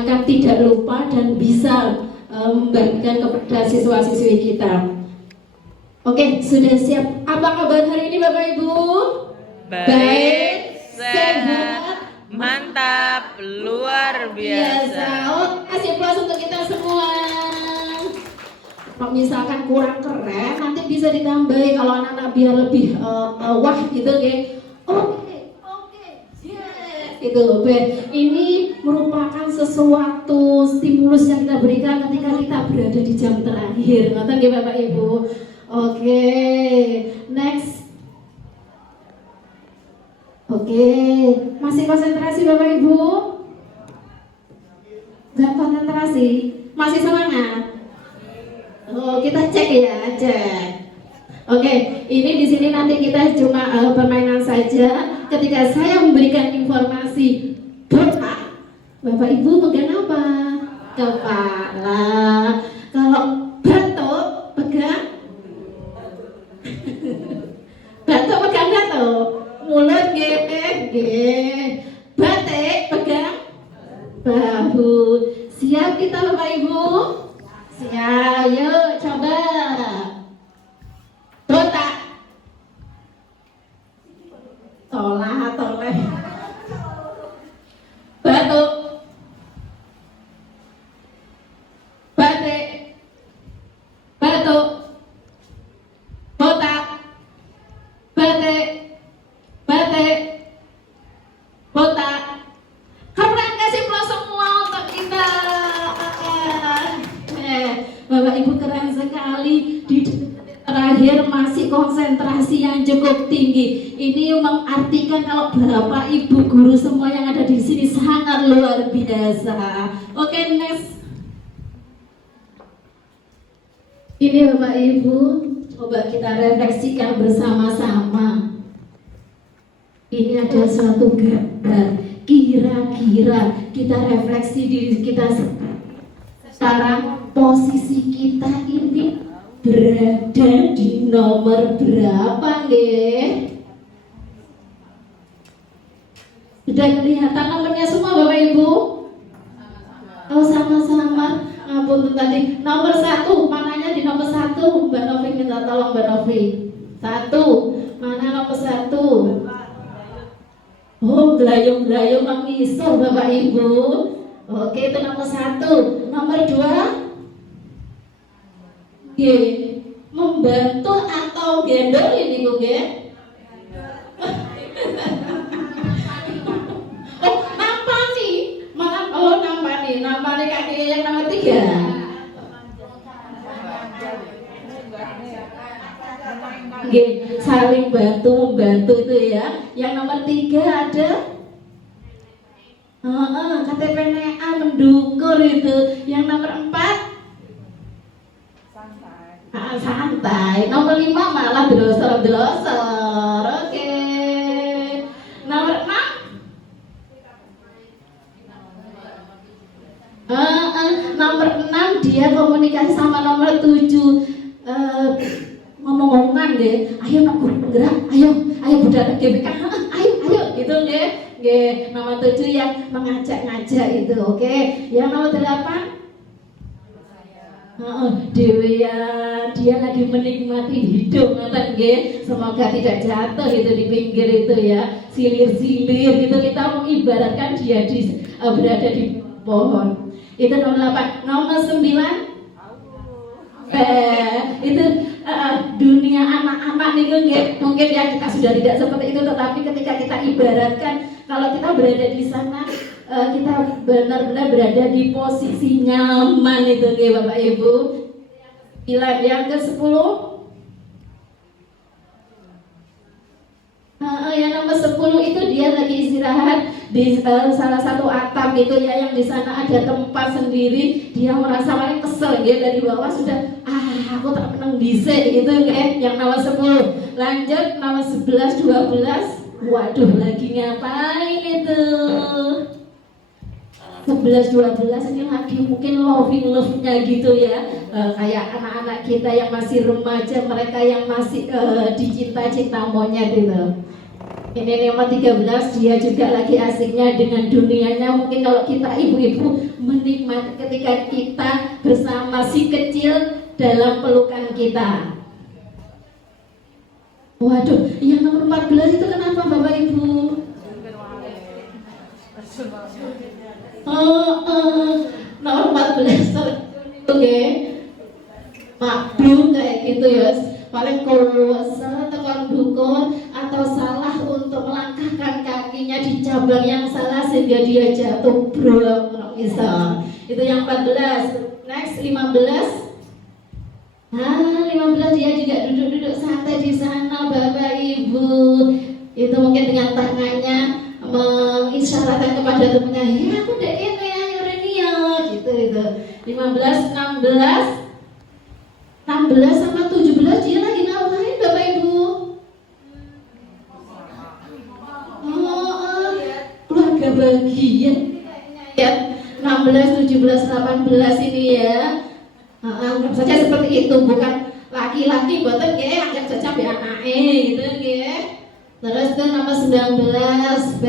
akan tidak lupa dan bisa membagikan kepada siswa-siswi kita. Oke, sudah siap? Apa kabar hari ini Bapak Ibu? Baik, sehat, mantap, luar biasa. Oh, kasih plus untuk kita semua. Kalau misalkan kurang keren, nanti bisa ditambahi kalau anak-anak biar lebih wah gitu ya. Oke, yes. Itu, ini merupakan sesuatu stimulus yang kita berikan ketika kita berada di jam terakhir. Ngerti ya Bapak Ibu? Oke, next. Oke, masih konsentrasi Bapak Ibu? Gak konsentrasi? Masih semangat? Oh, kita cek ya, cek. Oke, ini di sini nanti kita cuma permainan saja. Ketika saya memberikan informasi doa, Bapak Ibu pegang apa? Kepala. Kalau batuk, pegang batuk pegang batuk. Mulut G. Batik pegang bahu. Siap kita Bapak Ibu? Siap, yuk coba. Botak. Toleh. Batuk. Batik. Batuk. Botak. Batik. Botak. Keren kasih plus semua untuk kita. Bapak Ibu keren sekali. Di terakhir masih konsentrasi yang cukup tinggi. Ini mengartikan kalau Bapak Ibu guru semua yang ada di sini sangat luar biasa. Oke, next. Ini Bapak Ibu, coba kita refleksikan bersama-sama. Ini ada suatu gambar. Kira-kira kita refleksi diri kita sekarang, posisi kita ini berada di nomor berapa nggih? Sudah kelihatan nomornya semua Bapak Ibu? Oh sama-sama. Ampun tadi nomor 1, mananya di nomor 1? Mbak Novi minta tolong Mbak Novi. 1, mana nomor 1? Oh, gelayung-gelayung mengisor Bapak Ibu. Oke, itu nomor 1. Nomor 2? G. Membantu atau gendong ini Bu G? Oh, nampani. Nampani kaki yang nomor 3. G. Saling membantu itu ya. Yang nomor 3 ada KTP-NA mendukur itu. Yang nomor 4 santai. Nomor 5 malah delosor. Oke. Nomor 6 nomor 6 dia komunikasi sama nomor 7. Ngomong-ngomongan deh. Ayo nak bergerak. Ayo budak GBK. Ayo gitu deh. Nomor 7 yang mengajak-ngajak itu. Oke. Yang nomor 8 Dewi ya, dia lagi menikmati hidup nggih. Semoga tidak jatuh gitu di pinggir itu ya. Silir-silir gitu, kita mengibaratkan dia berada di pohon. Itu nomor 8. Nomor 9 itu dunia anak-anak nih nggih. Mungkin ya kita sudah tidak seperti itu, tetapi ketika kita ibaratkan kalau kita berada di sana, kita benar-benar berada di posisi nyaman itu nggih Bapak Ibu. Yang ke-10 yang nomor 10 itu dia lagi istirahat di salah satu atap gitu ya, yang di sana ada tempat sendiri. Dia merasa paling kesel ya, dari bawah sudah aku tak menang dhisik gitu nggih. Yang nomor 10. Lanjut nomor 11, 12. Waduh, lagi ngapain itu? 11, 12 ini lagi mungkin love-nya gitu ya. Kayak anak-anak kita yang masih remaja, mereka yang masih dicinta-cinta monyet gitu. Ini nomor 13, dia juga lagi asiknya dengan dunianya. Mungkin kalau kita ibu-ibu menikmati ketika kita bersama si kecil dalam pelukan kita. Waduh, yang nomor 14 itu kenapa Bapak Ibu? Nomor 14 oke. Maklum kayak gitu ya. Paling kuasa tekan dukun atau salah untuk melangkahkan kakinya di cabang yang salah sehingga dia jatuh brok misal. Itu yang 14. Next 15. 15 dia juga duduk-duduk santai di sana Bapak Ibu. Itu mungkin dengan tangannya mengisyaratkan kepada temannya, ya aku udah ini ya Urania gitu itu. 15, 16 sama 17 dia lagi ngapain Bapak Ibu? Keluarga bagian ya 16, 17, 18 ini ya. Anggap saja seperti itu, bukan laki-laki boten nggih, anggap saja be anake gitu nggih. Terus itu nomor 19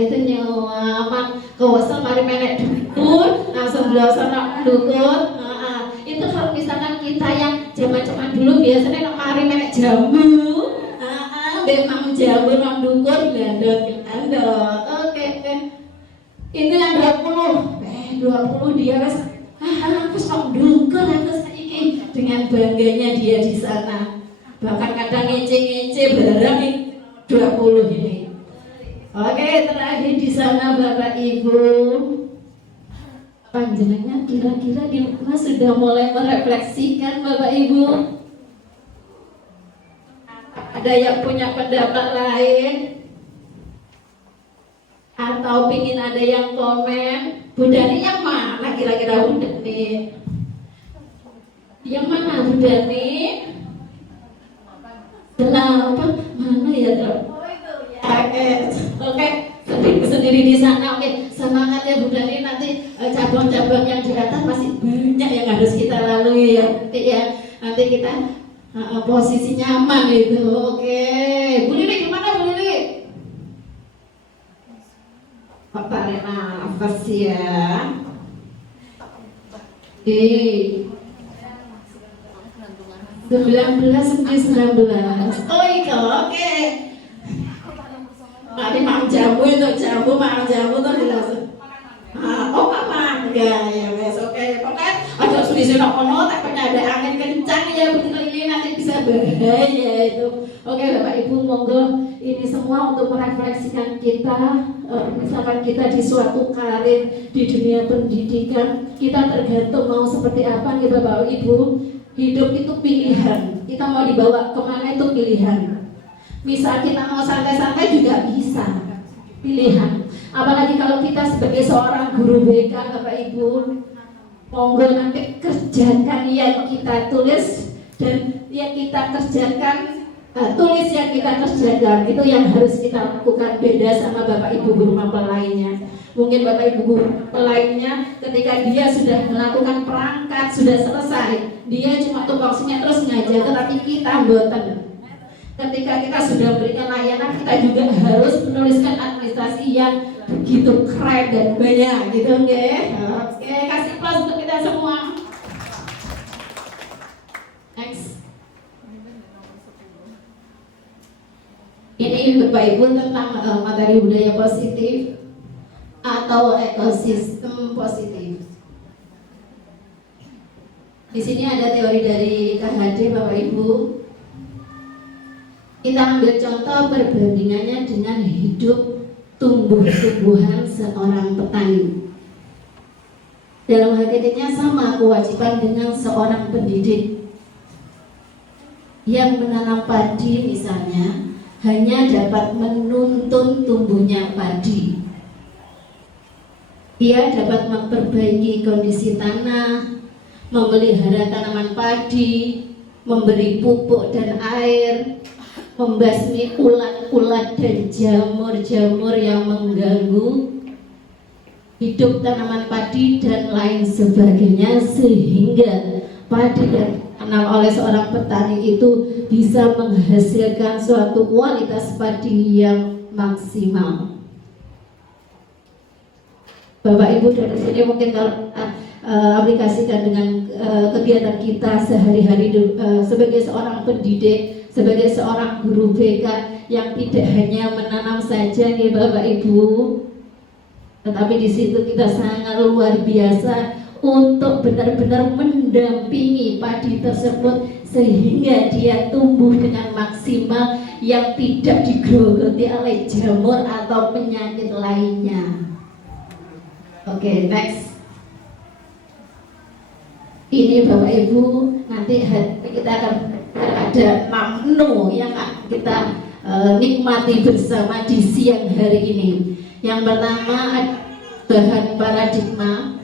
itu nyawa kewasal mari menek dukun langsung blosor dukun. Itu kalau misalkan kita yang zaman-zaman dulu biasanya nak mari menek jamu, memang jamu mang dukun gandot. Oke. Itu yang 20 dia aku sok dukun aku saiki dengan bangganya dia di sana. Bahkan kadang ngece-ngece barang 20 ini. Oke, terakhir di sana Bapak Ibu. Panjenengan kira-kira di rumah sudah mulai merefleksikan Bapak Ibu? Ada yang punya pendapat lain? Atau pingin ada yang komen? Bu Dani yang mana kira-kira Bu Dani? Yang mana Bu Dani? Kenapa? Mana ya Oke, sendiri di sana. Oke, semangat ya Bu Dani. Nanti cabang-cabang yang di atas masih banyak yang harus kita lalui ya. Nanti kita posisi nyaman itu. Oke, Bu Lili gimana Bu Lili? Pak tarik nafas ya. Di 19. Oh iya, oke. Mari makan jamu itu makan jamu tuh jelas. Oh mama enggak ya wes oke. Pokoknya ada sudi kono takutnya ada angin kencang ya betul ini nanti bisa bahaya itu. Oke Bapak Ibu monggo ini semua untuk merefleksikan kita. Misalkan kita di suatu karir di dunia pendidikan, kita tergantung mau seperti apa nih Bapak Ibu. Hidup itu pilihan. Kita mau dibawa kemana itu pilihan. Misal kita mau santai-santai juga bisa, pilihan. Apalagi kalau kita sebagai seorang guru BK Bapak Ibu, monggo nanti kerjakan yang kita tulis dan yang kita kerjakan, tulis yang kita kerjakan. Itu yang harus kita lakukan, beda sama Bapak Ibu guru mapel lainnya. Mungkin Bapak Ibu guru lainnya ketika dia sudah melakukan perangkat, sudah selesai, dia cuma tupoksinya terus ngajar, tetapi kita mboten. Ketika kita sudah berikan layanan, kita juga harus menuliskan administrasi yang begitu keren dan banyak gitu nggih. Oke, kasih plus untuk kita semua. Next. Ini Bapak Ibu tentang materi budaya positif atau ekosistem positif. Di sini ada teori dari KHD Bapak Ibu. Kita ambil contoh perbandingannya dengan hidup tumbuh-tumbuhan seorang petani. Dalam hakikatnya sama kewajiban dengan seorang pendidik yang menanam padi misalnya hanya dapat menuntun tumbuhnya padi. Dia dapat memperbaiki kondisi tanah, memelihara tanaman padi, memberi pupuk dan air, membasmi ulat-ulat dan jamur-jamur yang mengganggu hidup tanaman padi dan lain sebagainya, sehingga padi yang ditanam oleh seorang petani itu bisa menghasilkan suatu kualitas padi yang maksimal. Bapak Ibu dari sini mungkin kalau aplikasikan dengan kegiatan kita sehari-hari sebagai seorang pendidik, sebagai seorang guru BK yang tidak hanya menanam saja nih Bapak Ibu, tetapi di situ kita sangat luar biasa untuk benar-benar mendampingi padi tersebut sehingga dia tumbuh dengan maksimal yang tidak digerogoti oleh jamur atau penyakit lainnya. Oke, next. Ini Bapak Ibu, nanti kita akan ada 6 menu yang kita nikmati bersama di siang hari ini. Yang pertama bahan paradigma.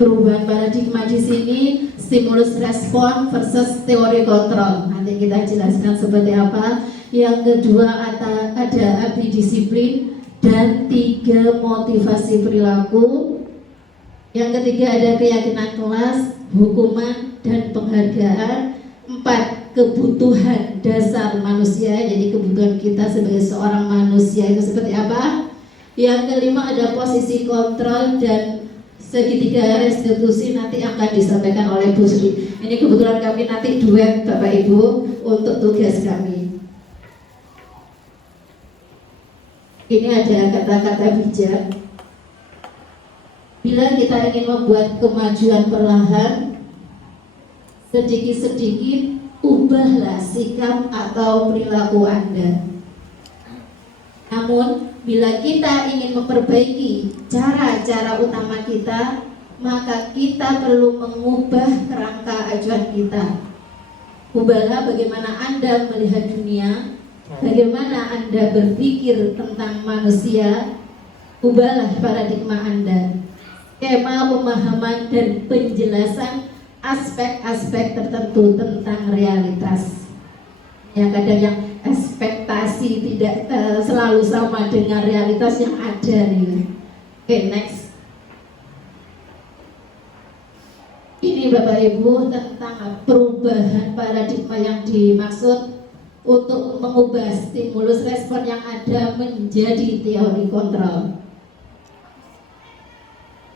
Perubahan paradigma di sini stimulus respon versus teori kontrol. Nanti kita jelaskan seperti apa. Yang kedua ada abdi disiplin dan 3 motivasi perilaku. Yang ketiga ada keyakinan kelas, hukuman dan penghargaan. 4 kebutuhan dasar manusia. Jadi kebutuhan kita sebagai seorang manusia itu seperti apa? Yang kelima ada posisi kontrol dan segitiga restitusi, nanti akan disampaikan oleh Bu Sri. Ini kebetulan kami nanti duet Bapak Ibu untuk tugas kami. Ini ada kata-kata bijak. Bila kita ingin membuat kemajuan perlahan, sedikit-sedikit ubahlah sikap atau perilaku Anda. Namun bila kita ingin memperbaiki cara-cara utama kita, maka kita perlu mengubah kerangka acuan kita. Ubahlah bagaimana Anda melihat dunia, bagaimana Anda berpikir tentang manusia. Ubahlah paradigma Anda, skema pemahaman dan penjelasan aspek-aspek tertentu tentang realitas. Yang kadang yang ekspektasi tidak selalu sama dengan realitas yang ada nih. Oke, next. Ini Bapak Ibu tentang perubahan paradigma yang dimaksud untuk mengubah stimulus respon yang ada menjadi teori kontrol.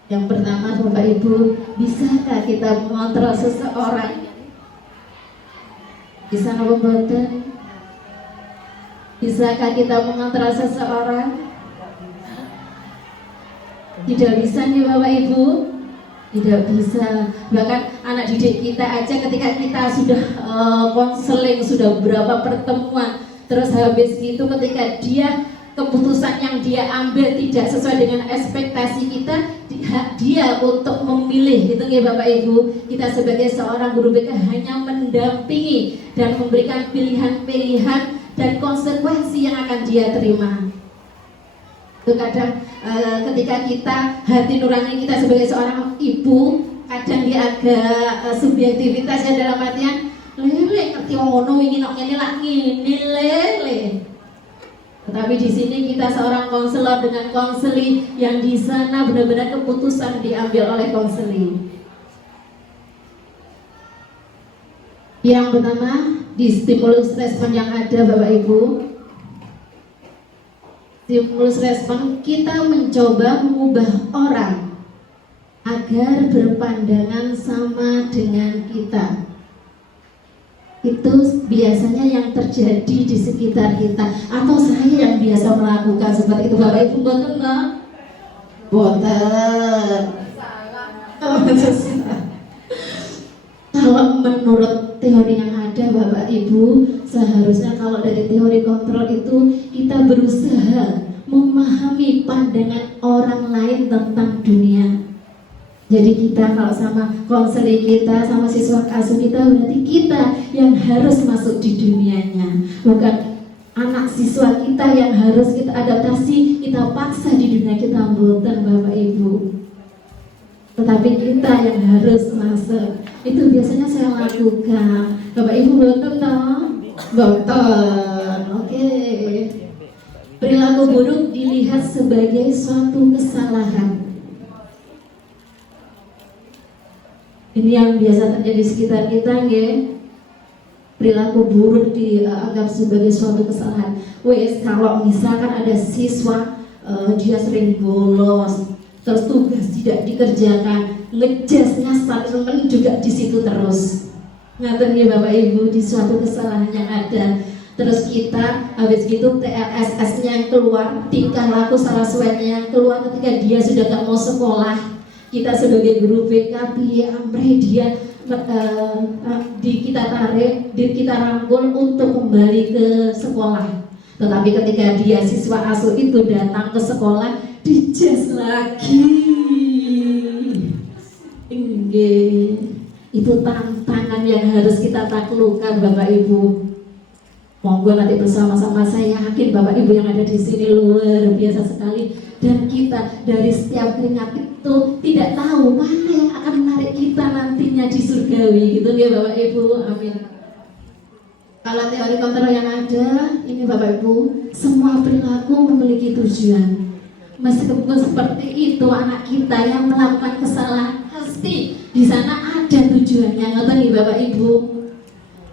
Yang pertama Bapak Ibu, bisakah kita mengontrol seseorang? Bisa membuatkan? Bisakah kita mengontrol seseorang? Tidak bisa nih Bapak Ibu. Tidak bisa. Bahkan anak didik kita aja ketika kita sudah konseling, sudah beberapa pertemuan, terus habis itu ketika dia keputusan yang dia ambil tidak sesuai dengan ekspektasi kita, dia untuk memilih, gitu ya Bapak Ibu. Kita sebagai seorang guru BK hanya mendampingi dan memberikan pilihan-pilihan dan konsekuensi yang akan dia terima. Itu kadang ketika kita, hati nurani kita sebagai seorang ibu, kadang dia agak subjektivitas ya, dalam artian lele ngerti ngono ingin ngene lak ngene lele. Tetapi di sini kita seorang konselor dengan konseli yang di sana benar-benar keputusan diambil oleh konseli. Yang pertama di stimulus respon yang ada Bapak Ibu. Stimulus respon, kita mencoba mengubah orang agar berpandangan sama dengan kita. Itu biasanya yang terjadi di sekitar kita, atau saya yang biasa melakukan seperti itu. Bapak Ibu boten enggak? Boten. Kalau menurut teori yang ada Bapak Ibu, seharusnya kalau dari teori kontrol itu kita berusaha memahami pandangan orang lain tentang dunia. Jadi kita kalau sama konseling kita, sama siswa asuh kita, berarti kita yang harus masuk di dunianya, bukan anak siswa kita yang harus kita adaptasi, kita paksa di dunia kita. Mboten Bapak Ibu, tetapi kita yang harus masuk. Itu biasanya saya lakukan. Bapak Ibu mboten toh? Mboten. Oke. Perilaku buruk dilihat sebagai suatu kesalahan. Ini yang biasa terjadi di sekitar kita, nggih. perilaku buruk dianggap sebagai suatu kesalahan. Wes, kalau misalkan ada siswa dia sering bolos, terus tugas tidak dikerjakan, ngejas ngasal temen juga di situ terus. Ngaten ya Bapak Ibu, di suatu kesalahan yang ada. Terus kita habis gitu TLSS-nya yang keluar, tingkah laku salah suetnya yang keluar ketika dia sudah gak mau sekolah. Kita sebagai guru BK, amre dia kita tarik, kita rangkul untuk kembali ke sekolah. Tetapi ketika dia siswa asuh itu datang ke sekolah, dijes lagi. Itu tantangan yang harus kita taklukkan Bapak Ibu. Monggo nanti bersama-sama, saya yakin Bapak Ibu yang ada di sini luar biasa sekali, dan kita dari setiap keringat itu tidak tahu mana yang akan menarik kita nantinya di surgawi, gitu ya Bapak Ibu. Amin. Kalau teori kontrol yang ada ini Bapak Ibu, semua perilaku memiliki tujuan. Meskipun seperti itu anak kita yang melakukan kesalahan, pasti di sana ada tujuannya, ngerti nih Bapak Ibu.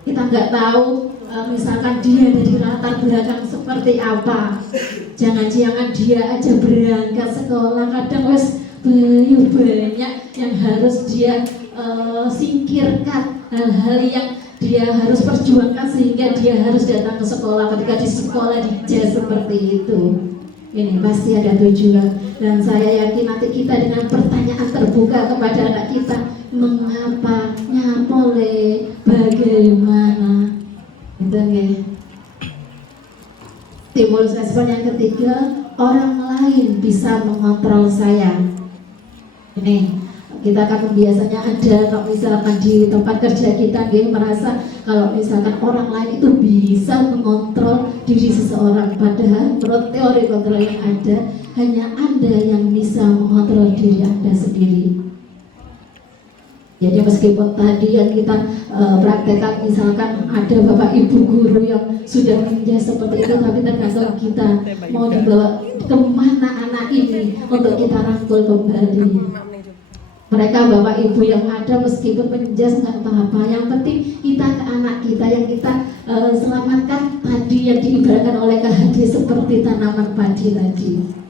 Kita nggak tahu misalkan dia dari latar belakang seperti apa. Jangan-jangan dia aja berangkat sekolah kadang wes banyak yang harus dia singkirkan, hal-hal yang dia harus perjuangkan sehingga dia harus datang ke sekolah. Ketika di sekolah dijaz seperti itu, ini pasti ada tujuan. Dan saya yakin nanti kita dengan pertanyaan terbuka kepada anak kita, mengapa, nyapole, bagaimana, gitu ya. Stimulus respon yang ketiga, orang lain bisa mengontrol saya. Ini kita kan biasanya ada, kalau misalkan di tempat kerja kita dia merasa kalau misalkan orang lain itu bisa mengontrol diri seseorang, padahal menurut teori kontrol yang ada, hanya Anda yang bisa mengontrol diri Anda sendiri. Jadi meskipun tadi yang kita praktekkan, misalkan ada Bapak Ibu guru yang sudah menjadi seperti itu, tapi tergantung kita mau dibawa kemana anak ini untuk kita rangkul kembali. Mereka Bapak Ibu yang ada meskipun menjas nggak apa-apa, yang penting kita ke anak kita yang kita selamatkan tadi, yang diibaratkan oleh KHD seperti tanaman padi tadi.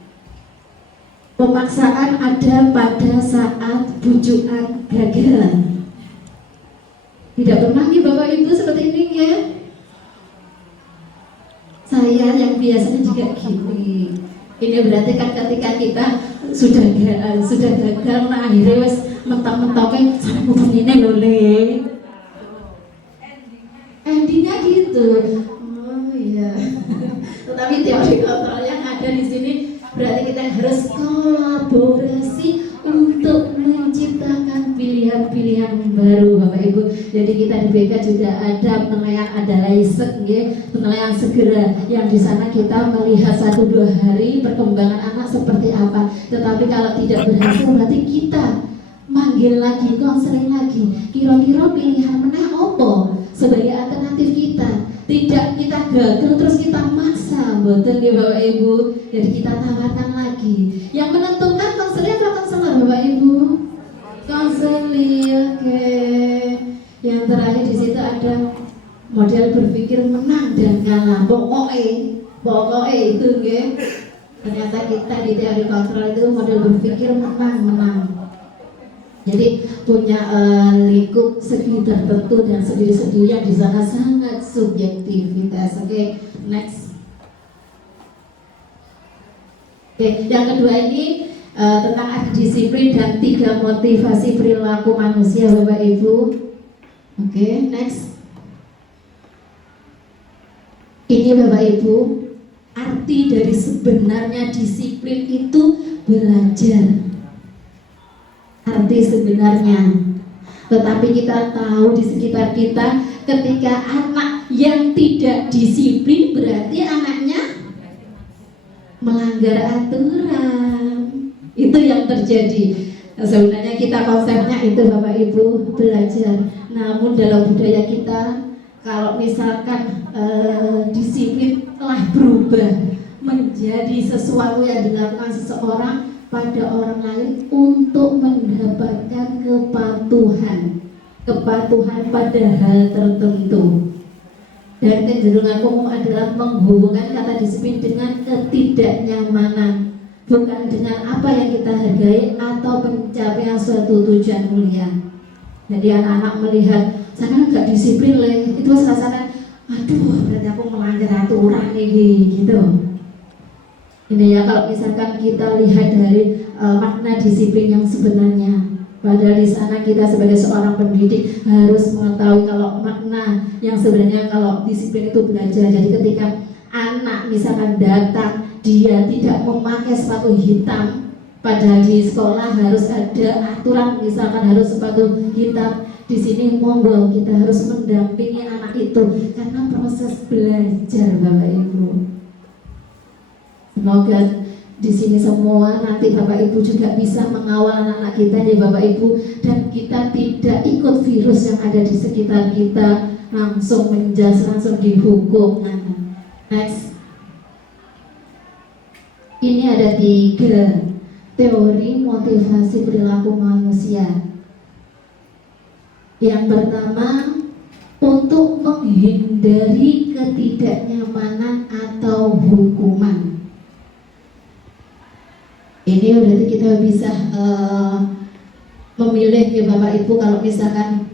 Pemaksaan ada pada saat bujukan gagal. Tidak pernah nih Bapak Ibu seperti ini ya. Saya yang biasanya juga gini. Ini berarti kan ketika kita sudah gagal, nah akhirnya wes mentok-mentoknya saya bukan ini loh le. Endingnya gitu. Oh iya. Tetapi teori kontrol yang ada di sini berarti kita harus kolaborasi untuk menciptakan pilihan-pilihan baru Bapak Ibu. Jadi kita di BK juga ada penilaian, ada laisek, penilaian segera, yang di sana kita melihat 1-2 hari perkembangan anak seperti apa. Tetapi kalau tidak berhasil berarti kita manggil lagi, konseling lagi, kira-kira pilihan mana apa sebagai alternatif kita. Tidak kita gagal terus kita maksa, betul ya Bapak Ibu. Jadi kita tawarkan lagi. Yang menentukan konseling atau konselor Bapak Ibu? Konseling, oke. Yang terakhir di situ ada model berpikir menang dan kalah. Pokoknya itu, ternyata kita di teori kontrol itu model berpikir menang. Jadi punya lingkup segi tertentu dan sendiri-sendiri yang di sana sangat subjektivitas. Oke, next. Oke, yang kedua ini tentang disiplin dan 3 motivasi perilaku manusia Bapak Ibu. Oke, next. Ini Bapak Ibu, arti dari sebenarnya disiplin itu belajar. Arti sebenarnya, tetapi kita tahu di sekitar kita ketika anak yang tidak disiplin berarti anaknya melanggar aturan. Itu yang terjadi. Sebenarnya kita konsepnya itu Bapak Ibu, belajar. Namun dalam budaya kita, kalau misalkan disiplin telah berubah menjadi sesuatu yang dilakukan seseorang pada orang lain untuk mendapatkan kepatuhan pada hal tertentu. Dan kecenderungan umum adalah menghubungkan kata disiplin dengan ketidaknyamanan, bukan dengan apa yang kita hargai atau pencapaian suatu tujuan mulia. Jadi anak-anak melihat saya kan nggak disiplin leh, itu rasanya aduh berarti aku melanggar aturan nih gitu. Ini ya kalau misalkan kita lihat dari makna disiplin yang sebenarnya. Padahal di sana kita sebagai seorang pendidik harus mengetahui kalau makna yang sebenarnya kalau disiplin itu belajar. Jadi ketika anak misalkan datang dia tidak memakai sepatu hitam, padahal di sekolah harus ada aturan misalkan harus sepatu hitam. Di sini monggo kita harus mendampingi anak itu karena proses belajar Bapak Ibu. Semoga di sini semua nanti Bapak Ibu juga bisa mengawal anak-anak kita ya Bapak Ibu, dan kita tidak ikut virus yang ada di sekitar kita langsung menjas, langsung dihukum. Next, ini ada 3 teori motivasi perilaku manusia. Yang pertama, untuk menghindari ketidaknyamanan atau hukuman. Ini berarti kita bisa memilih ya Bapak Ibu, kalau misalkan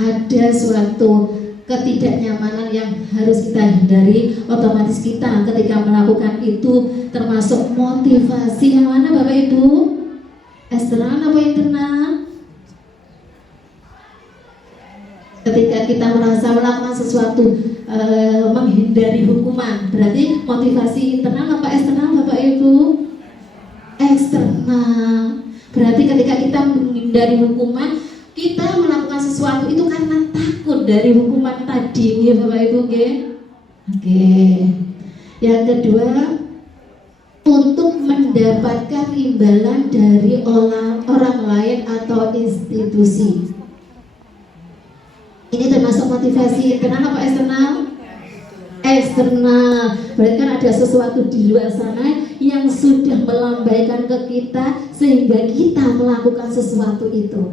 ada suatu ketidaknyamanan yang harus kita hindari, otomatis kita ketika melakukan itu termasuk motivasi yang mana Bapak Ibu? Eksternal apa internal? Ketika kita merasa melakukan sesuatu menghindari hukuman, berarti motivasi internal apa eksternal Bapak Ibu? Eksternal. Berarti ketika kita menghindari hukuman, kita melakukan sesuatu itu karena takut dari hukuman tadi ya Bapak Ibu. Oke. Yang kedua, untuk mendapatkan imbalan dari orang lain atau institusi. Ini termasuk motivasi internal apa eksternal? Eksternal. Berarti kan ada sesuatu di luar sana yang sudah melambaikan ke kita sehingga kita melakukan sesuatu itu.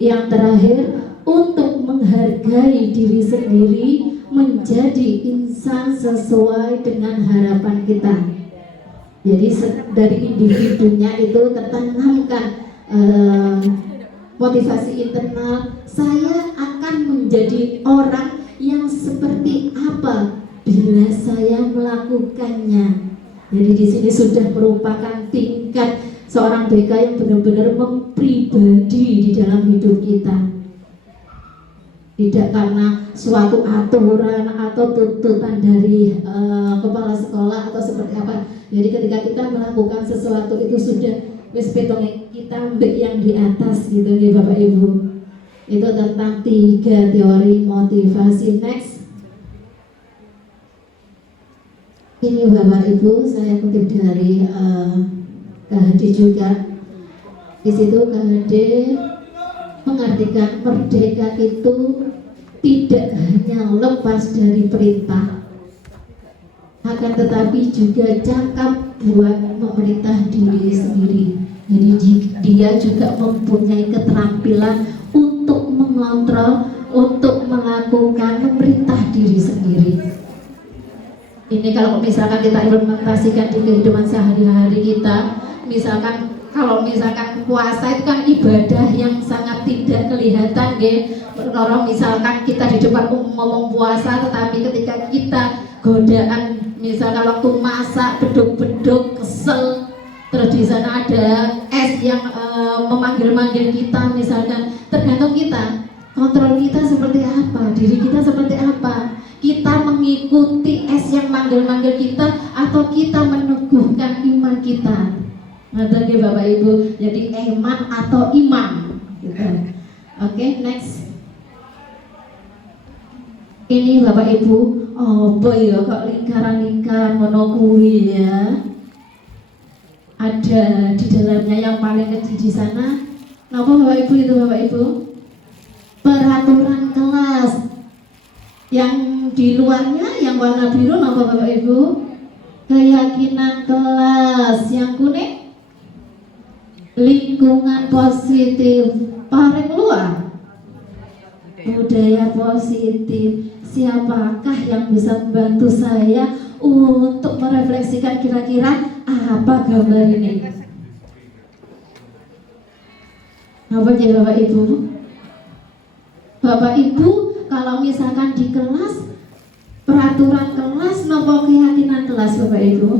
Yang terakhir, untuk menghargai diri sendiri, menjadi insan sesuai dengan harapan kita. Jadi dari individunya itu tertanamkan motivasi internal, saya akan menjadi orang yang seperti apa bila saya melakukannya. Jadi di sini sudah merupakan tingkat seorang BK yang benar-benar mempribadi di dalam hidup kita. Tidak karena suatu aturan atau tuntutan dari kepala sekolah atau seperti apa. Jadi ketika kita melakukan sesuatu itu sudah kita ambil yang di atas gitu ya Bapak Ibu. Itu tentang 3 teori motivasi. Next. Ini Bapak Ibu saya kutip dari KHD juga. Di situ KHD mengartikan merdeka itu tidak hanya lepas dari perintah, akan tetapi juga cakap buat memerintah diri sendiri. Jadi dia juga mempunyai keterampilan untuk mengontrol, untuk melakukan memerintah diri sendiri. Ini kalau misalkan kita implementasikan di kehidupan sehari-hari kita, misalkan kalau misalkan puasa itu kan ibadah yang sangat tidak kelihatan kalau misalkan kita di depan ngomong puasa, tetapi ketika kita godaan misalkan waktu masak beduk-beduk kesel, terus di sana ada es yang memanggil-manggil kita, misalkan tergantung kita, kontrol kita seperti apa, diri kita seperti apa, kita mengikuti es yang manggil-manggil kita atau kita meneguhkan iman kita. Ngerti Bapak Ibu, jadi iman atau iman gitu. Oke, next. Ini Bapak Ibu, ya kok lingkaran-lingkaran ngono kuwi ya. Ada di dalamnya yang paling kecil di sana. Napa Bapak Ibu itu Bapak Ibu? Peraturan kelas. Yang di luarnya yang warna biru napa Bapak Ibu? Keyakinan kelas. Yang kuning lingkungan positif. Paling luar budaya positif. siapakah yang bisa membantu saya untuk merefleksikan kira-kira apa gambar ini? Apa ya Bapak Ibu? Bapak Ibu, kalau misalkan di kelas, peraturan kelas nopo keyakinan kelas Bapak Ibu?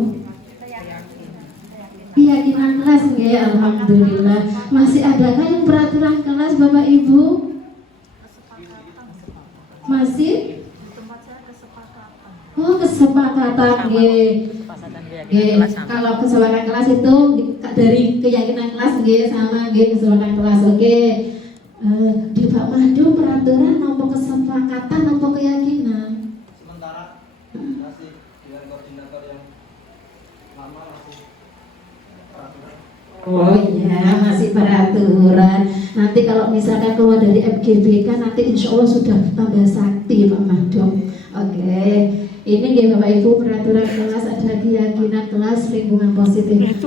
Keyakinan kelas ya, alhamdulillah. Masih adakah yang peraturan kelas Bapak Ibu? Masih? Oh, kesepakatan nggih. Kalau kesepakatan kelas itu dari keyakinan kelas nggih sama nggih kesepakatan kelas. Oke. Di Pak Madu peraturan nopo kesepakatan nopo keyakinan? Sementara masih dengan koordinator yang lama masih peraturan. Oh iya, masih peraturan. Nanti kalau misalkan keluar dari FGBK nanti insya Allah sudah tambah sakti Pak Madu. Oke. Ini ya Bapak Ibu, peraturan kelas ada keyakinan kelas lingkungan positif.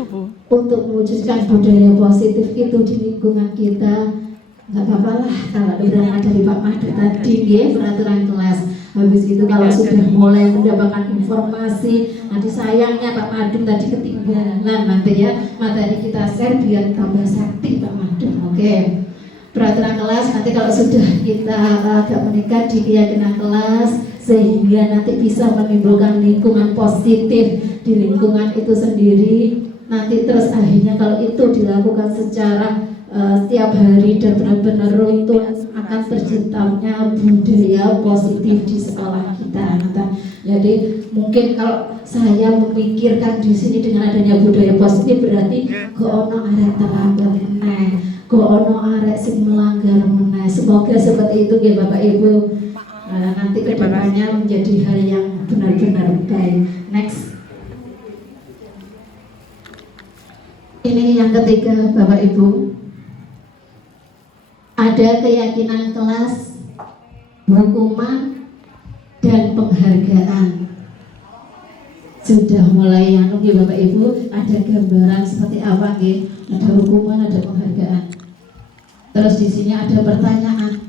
Untuk mewujudkan budaya positif itu di lingkungan kita. Nggak apa-apa lah kalau berangkat dari Pak Madu tadi ya, peraturan kelas. Habis itu kalau sudah mulai mendapatkan informasi, nanti sayangnya Pak Madu tadi ketinggalan, nanti ya materi kita share biar tambah sakti Pak Madu. Oke. Peraturan kelas nanti kalau sudah kita agak meningkat di keyakinan kelas, sehingga nanti bisa menimbulkan lingkungan positif di lingkungan itu sendiri. Nanti terus akhirnya kalau itu dilakukan secara setiap hari dan benar-benar rutin, akan terciptanya budaya positif di sekolah kita. Jadi mungkin kalau saya memikirkan di sini dengan adanya budaya positif berarti go ono arek terlambat meneh, go ono arek sing melanggar meneh. Semoga seperti itu ya Bapak Ibu. Nanti kedepannya menjadi hal yang benar-benar baik. Next. Ini yang ketiga Bapak Ibu. Ada keyakinan kelas, hukuman, dan penghargaan. Sudah mulai ya Bapak Ibu, ada gambaran seperti apa nggih? Ada hukuman, ada penghargaan. Terus di sini ada pertanyaan,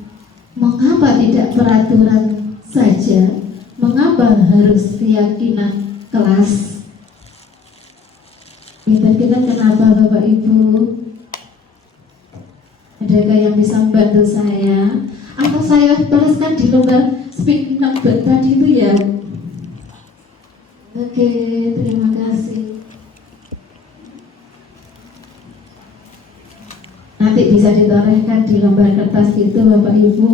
mengapa tidak peraturan saja? Mengapa harus keyakinan kelas? Kita kenapa Bapak Ibu? Adakah yang bisa membantu saya? Atau saya tuliskan di lembar speak number tadi itu ya? Oke, terima kasih. Nanti bisa ditorehkan di lembar kertas itu Bapak Ibu.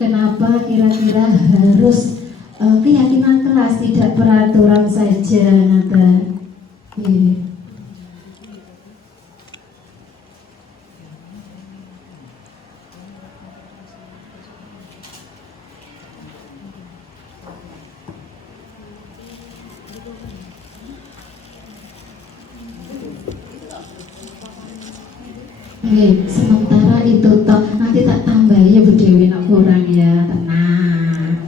Kenapa kira-kira harus keyakinan kelas, tidak peraturan saja nanti? Sementara itu toh nanti tak tambah ya Bu Dewi nak kurang ya, tenang.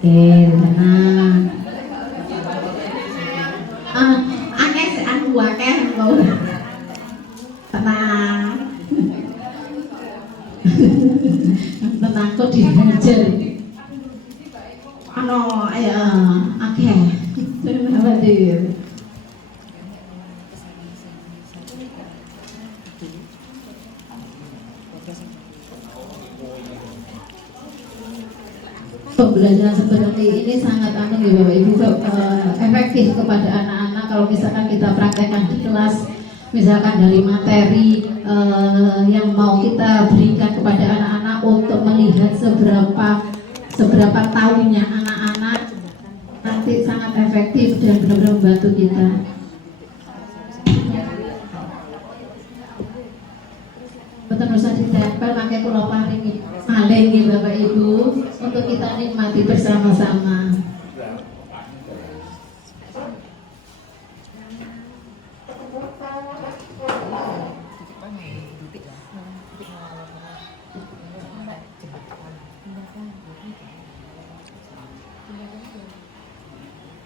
Tenang. Aneh sih anu akeh mau. Tenang. Tenang kok dihajar. Ano ayo akeh. Apa dia? Pembelajaran seperti ini sangat ya Bapak Ibu, efektif kepada anak-anak kalau misalkan kita praktekkan di kelas, misalkan dari materi yang mau kita berikan kepada anak-anak untuk melihat seberapa tahunya anak-anak, nanti sangat efektif dan benar-benar membantu kita. Betul usah ditempel pakai pulau paring maleng ya Bapak Ibu, untuk kita nikmati bersama-sama.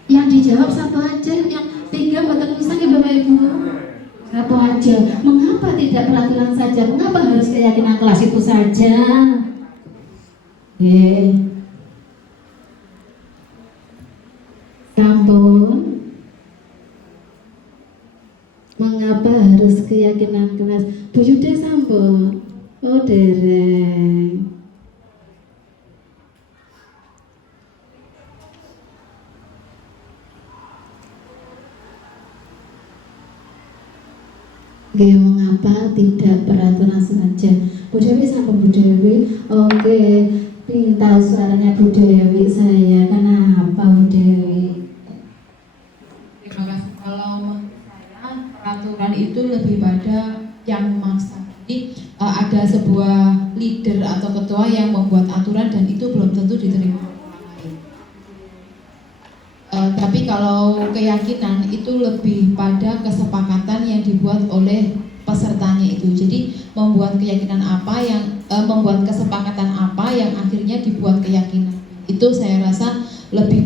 Yang dijawab satu aja, yang tiga betul usah ya Bapak Ibu. Satu aja. Mengapa tidak peraturan saja? Mengapa harus keyakinan kelas itu saja? mengapa harus keyakinan kelas? Bu Yuda sampun. Oh dereng. Oke, mengapa tidak peraturan saja? Bu Dewi sampun Bu Dewi. Oke, ingin tahu suaranya Bu Dewi saya. Kenapa Bu Dewi? Terima kasih. Kalau menurut saya peraturan itu lebih pada yang memaksa. Jadi ada sebuah leader atau ketua yang membuat aturan dan itu belum tentu diterima orang lain. Tapi kalau keyakinan itu lebih pada kesepakatan yang dibuat oleh pesertanya itu. Jadi membuat keyakinan apa yang membuat kesepakatan apa yang akhirnya dibuat keyakinan. Itu saya rasa lebih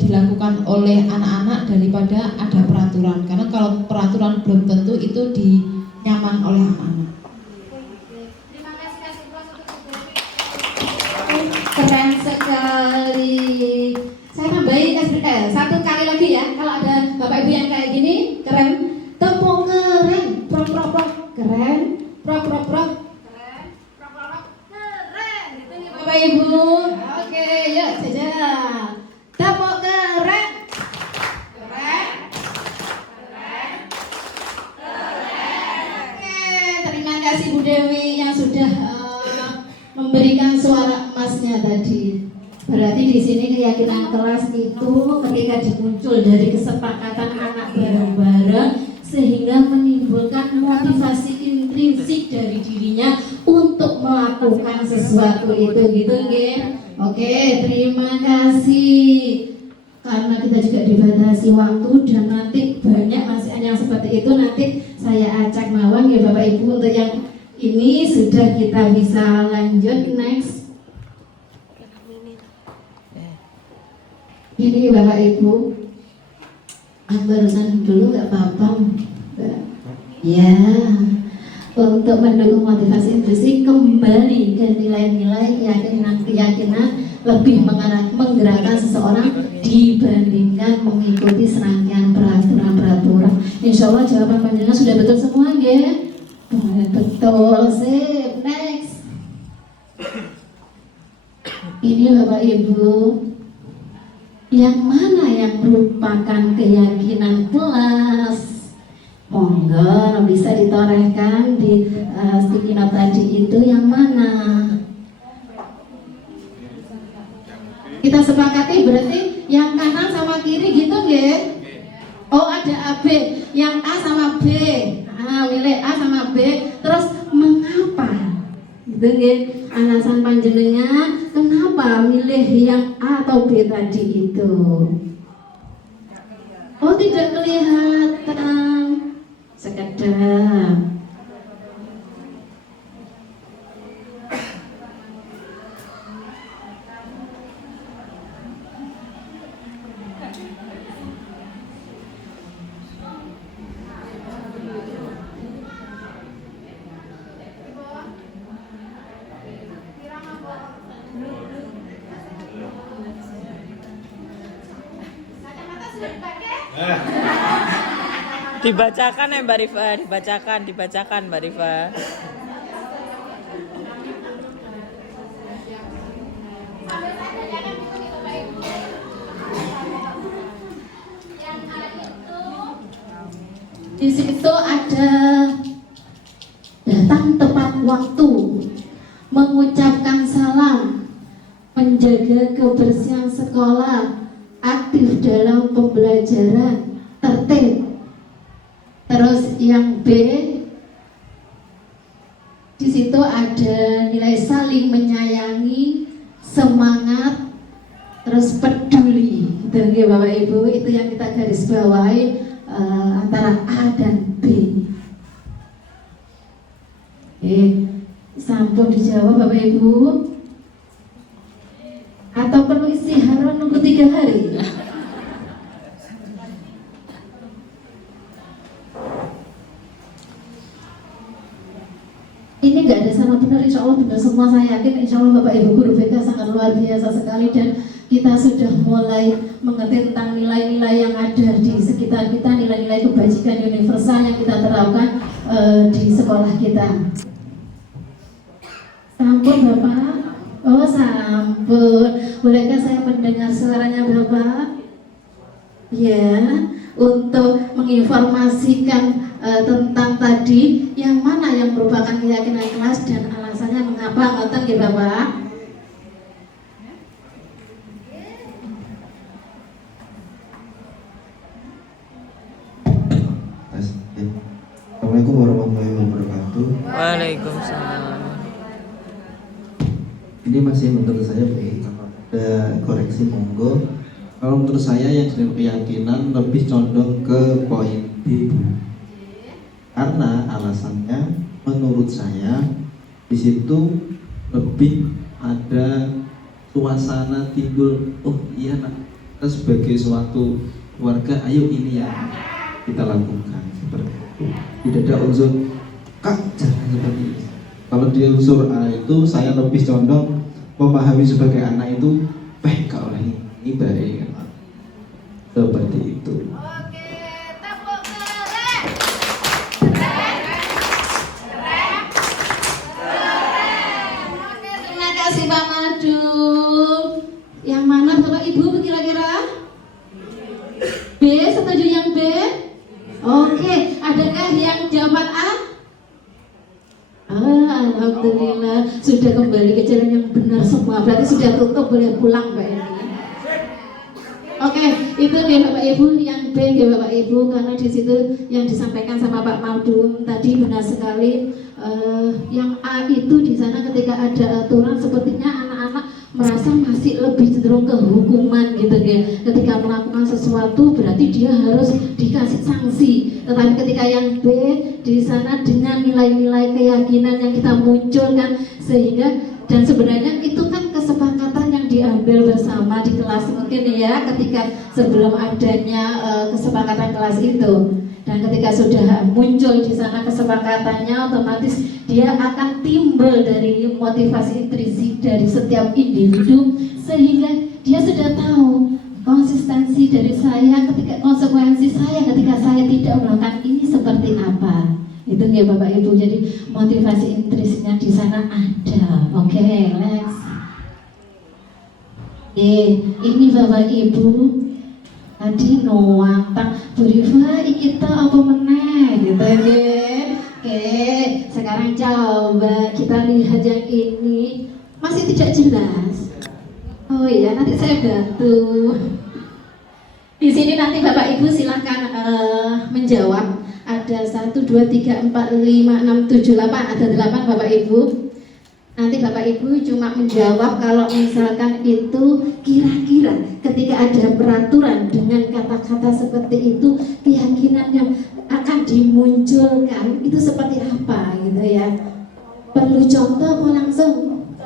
dilakukan oleh anak-anak daripada ada peraturan. Karena kalau peraturan belum tentu itu dinyaman oleh anak-anak. Terima kasih keren sekali. Saya tambahin satu kali lagi ya. Kalau ada bapak ibu yang kayak gini keren, tepuk keren, prok prok prok keren, prok prok prok keren, prok prok prok keren. Gitu nih bapak ibu. Oke, yuk saja. Tepuk keren, keren, keren, keren. Oke, terima kasih Bu Dewi yang sudah memberikan suara emasnya tadi. Berarti di sini keyakinan kelas itu ketika dimuncul dari kesepakatan anak bareng-bareng sehingga menimbulkan motivasi intrinsik dari dirinya untuk melakukan sesuatu itu gitu nggih. Oke, terima kasih. Karena kita juga dibatasi waktu dan nanti banyak masih yang seperti itu nanti saya acak mawon ya Bapak Ibu untuk yang ini sudah kita bisa lanjut next. Ini Bapak Ibu, barusan dulu nggak apa-apa, Mbak. Ya, untuk mendukung motivasi intrinsik kembali ke nilai-nilai keyakinan lebih menggerakkan seseorang dibandingkan mengikuti serangkaian peraturan. Insya Allah jawaban panjenengan sudah betul semua, ya? Betul, sip. Next. Ini Bapak Ibu. Yang mana yang merupakan keyakinan kelas? Monggo bisa ditorehkan di sticky note tadi itu yang mana? Kita sepakati berarti yang kanan sama kiri gitu nggih? Oh ada AB, yang A sama B. Milih A sama B. Terus mengapa? Gitu nggih? Alasan panjenengan kenapa milih yang A atau B tadi itu? Oh tidak kelihatan, sekedar. Dibacakan ya Mbak Rifa, dibacakan Mbak Rifa. Di situ ada datang tepat waktu, mengucapkan salam, menjaga kebersihan sekolah, aktif dalam pembelajaran, tertib. Terus yang B, di situ ada nilai saling menyayangi, semangat, terus peduli. Gitu ya Bapak Ibu, itu yang kita garis bawahi antara A dan B. Sampun dijawab Bapak Ibu? Atau perlu istihara nunggu 3 hari? Ini nggak ada salah benar, insya Allah benar semua. Saya yakin insya Allah Bapak Ibu Guru BK sangat luar biasa sekali dan kita sudah mulai mengerti tentang nilai-nilai yang ada di sekitar kita, nilai-nilai kebajikan universal yang kita terapkan di sekolah kita. Sampun Bapak? Oh sampun. Bolehkah saya mendengar suaranya Bapak? Ya, untuk menginformasikan tentang tadi yang mana yang merupakan keyakinan kelas dan alasannya mengapa, ngoten nggih Bapak? Assalamualaikum warahmatullahi wabarakatuh. Waalaikumsalam. Ini masih menurut saya kalau ada koreksi monggo. Kalau menurut saya yang dalam keyakinan lebih condong ke poin B, Bu. Karena alasannya menurut saya di situ lebih ada suasana timbul, oh iya nak, kita sebagai suatu keluarga, ayo ini ya kita lakukan seperti itu. Tidak ada unsur kak jangan seperti ini. Kalau di unsur A itu saya lebih condong memahami sebagai anak itu baik kau oleh ini baik seperti itu. Oke, tepuk keren. Oke, terima kasih Pak Madu. Yang mana Bapak Ibu kira-kira? B, setuju yang B? Oke, adakah yang jawaban A? Alhamdulillah sudah kembali ke jalan yang benar semua. Berarti sudah tutup, boleh pulang Mbak ini. Oke, itu nih Bapak Ibu yang B ya Bapak Ibu, karena di situ yang disampaikan sama Pak Maldum tadi benar sekali. Yang A itu di sana ketika ada aturan sepertinya anak-anak merasa masih lebih cenderung ke hukuman gitu ya. Ketika melakukan sesuatu berarti dia harus dikasih sanksi. Tetapi ketika yang B di sana dengan nilai-nilai keyakinan yang kita munculkan, sehingga dan sebenarnya itu kan kesepakatan yang diambil bersama di kelas mungkin ya, ketika sebelum adanya kesepakatan kelas itu. Dan ketika sudah muncul di sana kesepakatannya, otomatis dia akan timbul dari motivasi intrinsik dari setiap individu, sehingga dia sudah tahu konsistensi dari saya ketika konsekuensi saya ketika saya tidak melakukan ini seperti apa. Itu ya Bapak Ibu. Jadi motivasi intrinsiknya di sana ada. Oke, next. Ini Bapak Ibu. Tadi nuwatang Burifa kita apa meneh gitu ya. Oke, sekarang coba kita lihat yang ini. Masih tidak jelas. Oh iya, nanti saya bantu. Di sini nanti Bapak Ibu silahkan menjawab. Ada 1, 2, 3, 4, 5, 6, 7, 8. Ada 8 Bapak Ibu. Nanti Bapak Ibu cuma menjawab kalau misalkan itu kira-kira ketika ada peraturan dengan kata-kata seperti itu, keyakinan yang akan dimunculkan itu seperti apa gitu ya. Perlu contoh apa langsung?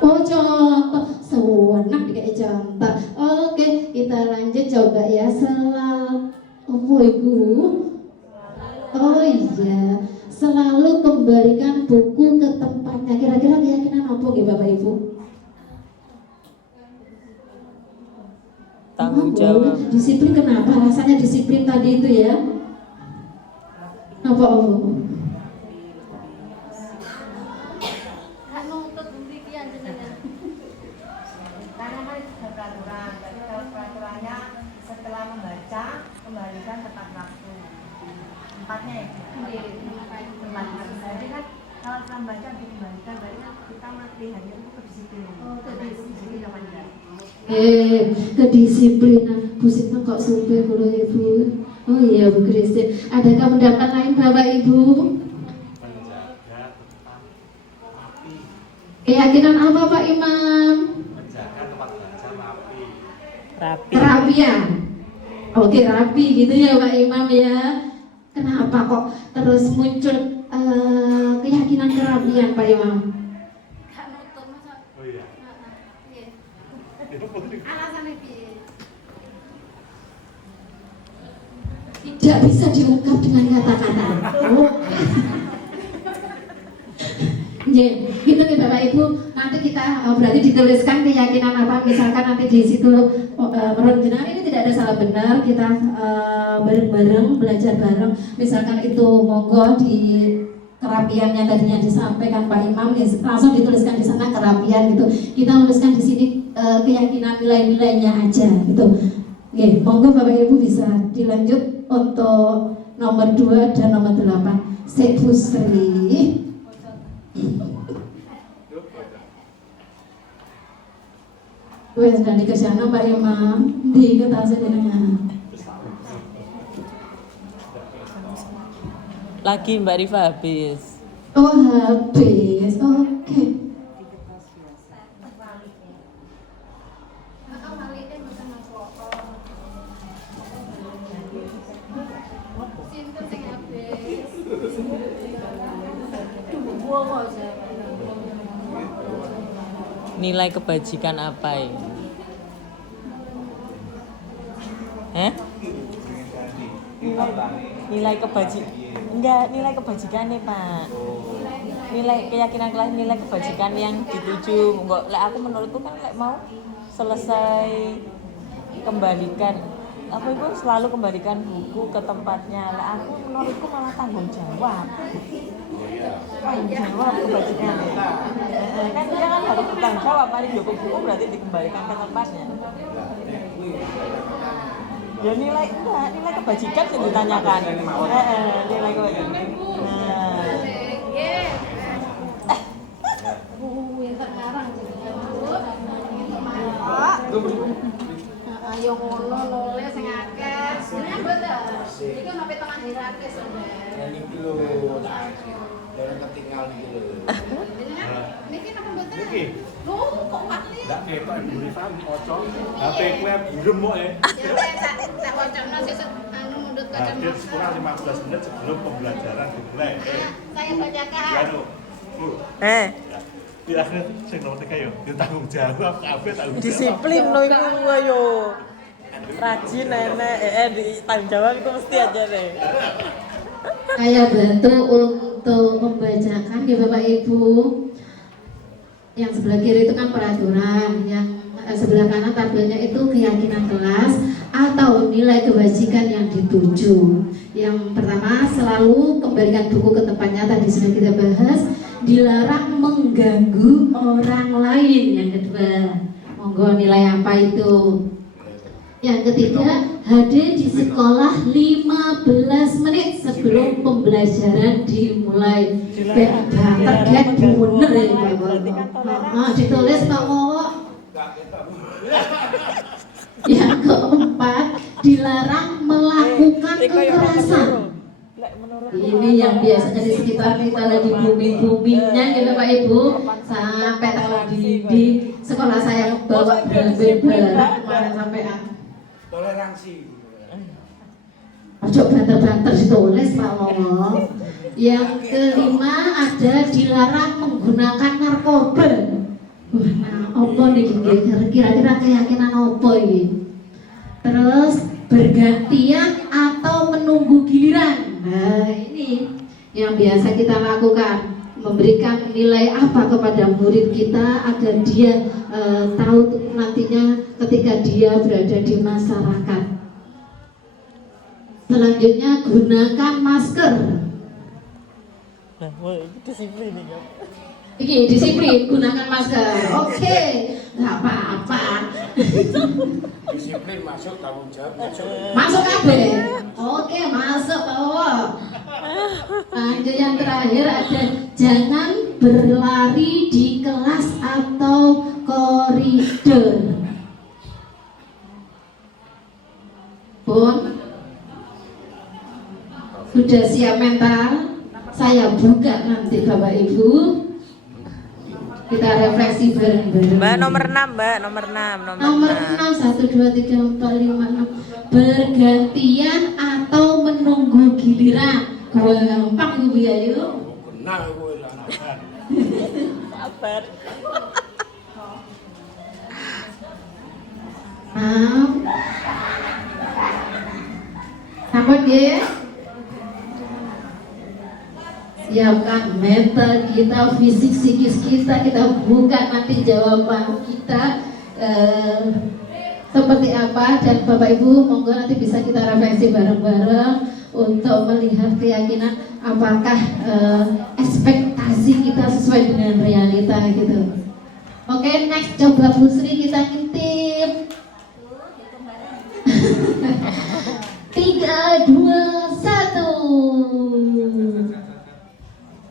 Oh contoh, sewenang dikasih contoh. Oke, kita lanjut coba ya. Oh Ibu. Oh iya, selalu kembalikan buku ke tempatnya. Kira-kira keyakinan apa ya Bapak Ibu? Tanggung jawab. Disiplin kenapa? Rasanya disiplin tadi itu ya. Apa Allah? Karena kan itu ada peraturan, tapi kalau peraturannya setelah membaca kembalikan tepat waktu. Tempatnya ya, tempat. Jadi kan kalau setelah membaca dikembalikan, berarti kita melihatnya itu kedisiplinan. Kedisiplinan apa enggak? Kedisiplinan. Bu Sinta kok supir kalau Ibu? Oh iya Bu Christine. Adakah pendapat lain Bapak Ibu? Menjaga tentang api. Keyakinan apa Pak Imam? Menjaga tempat belajar rapi. Rapi. Kerapian. Oke, rapi gitu ya Pak Imam ya. Kenapa kok terus muncul keyakinan kerapian Pak Imam? Oh iya. Alasannya tidak bisa diungkap dengan kata-kata. Oh. Ya, gitu nih Bapak Ibu, nanti kita berarti dituliskan keyakinan apa, misalkan nanti di situ menurut jenengan ini tidak ada salah benar, kita bareng-bareng belajar bareng, misalkan itu monggo di kerapian yang tadinya disampaikan Pak Imam ya, langsung dituliskan di sana kerapian gitu, kita tuliskan di sini keyakinan nilai-nilainya aja gitu. Oke, monggo Bapak Ibu bisa dilanjut untuk nomor 2 dan nomor 8. Sek Bu Sri. Wes dari kesana Pak Imam di kertas jenengan. Lagi Mbak Rifa habis. Oh habis, oke. Nilai kebajikan apa ini? Nilai kebajikan. Enggak, nilai kebajikan nih Pak. Nilai keyakinan kelas nilai kebajikan yang dituju. Enggak, aku menurutku kan mau selesai kembalikan apa itu selalu kembalikan buku ke tempatnya. Lah aku menurutku malah tanggung jawab. Tanggung jawab kebajikan. Kan dia kan harus bertanggung jawab, mari buku berarti dikembalikan ke tempatnya. Ya nilai enggak, nilai kebajikan yang ditanyakan. Nilai kebajikan. Ayo ngono nole sing akeh. Jenengan mboten. Iku sampai tengah hirate sampean. Niki lho, jangan ketinggal niki lho. Jenengan niki napa mboten? Niki. Lho, kok wali? Nggak ketok Ibu Rifa kocok. HP kowe burem kok ya. Tak kocokno sesuk anu mundut kocok. Hadir kurang 15 menit sebelum pembelajaran dimulai. Saya bacakan. Ya no. Bu. Di akhir sing nomor 3 yo, tanggung jawab kabeh tanggung jawab. Disiplin loh itu yo. Rajin nenek, di tanggung jawab itu mesti aja deh. Saya bantu untuk membacakan ya Bapak Ibu. Yang sebelah kiri itu kan peraturan, yang sebelah kanan tabelnya itu keyakinan kelas atau nilai kebajikan yang dituju. Yang pertama, selalu kembalikan buku ke tempatnya, tadi sudah kita bahas. Dilarang mengganggu orang lain. Yang kedua, monggo nilai apa itu? Yang ketiga, hadir di sekolah 15 menit sebelum pembelajaran dimulai. Target bener ya Bapak. Ditulis Pak Wowo. Yang keempat, dilarang melakukan kekerasan. Ini yang biasanya di sekitar kita lagi booming-boomingnya ya Bapak Ibu. Sampai taruh di sekolah saya bawa berambin barang kemarin sampai Toleransi. ojo banter-banter ditulis Pak Wowo. Yang kelima ada dilarang menggunakan narkoba. Wah, nah apa nih kira-kira keyakinan apa ini? Terus bergantian atau menunggu giliran. Nah ini yang biasa kita lakukan, memberikan nilai apa kepada murid kita agar dia tahu nantinya ketika dia berada di masyarakat. Selanjutnya gunakan masker. Nah, itu disiplin nih kan. Ini disiplin gunakan masker. Oke, nggak apa-apa. Disiplin masuk, tanggung jawab masuk. Masuk kabeh. Oke, masuk Pak. Lanjut yang terakhir ada jangan berlari di kelas atau koridor. Pun sudah siap mental? Saya buka nanti Bapak Ibu. Kita refleksi bareng-bareng. Mbak nomor 6, Mbak nomor 6, Nomor 6 1 2 3 4 5 6. Bergantian atau menunggu giliran. Gampang Bu Ayu. Kenal kowe lah. Sabar. Sampun nggih. siapkan mental kita, fisik, psikis kita buka nanti jawaban kita seperti apa, dan Bapak Ibu monggo nanti bisa kita refleksi bareng-bareng untuk melihat keyakinan apakah ekspektasi kita sesuai dengan realita gitu. Oke, next coba Bu Sri kita ngintip. 3, 2, 1.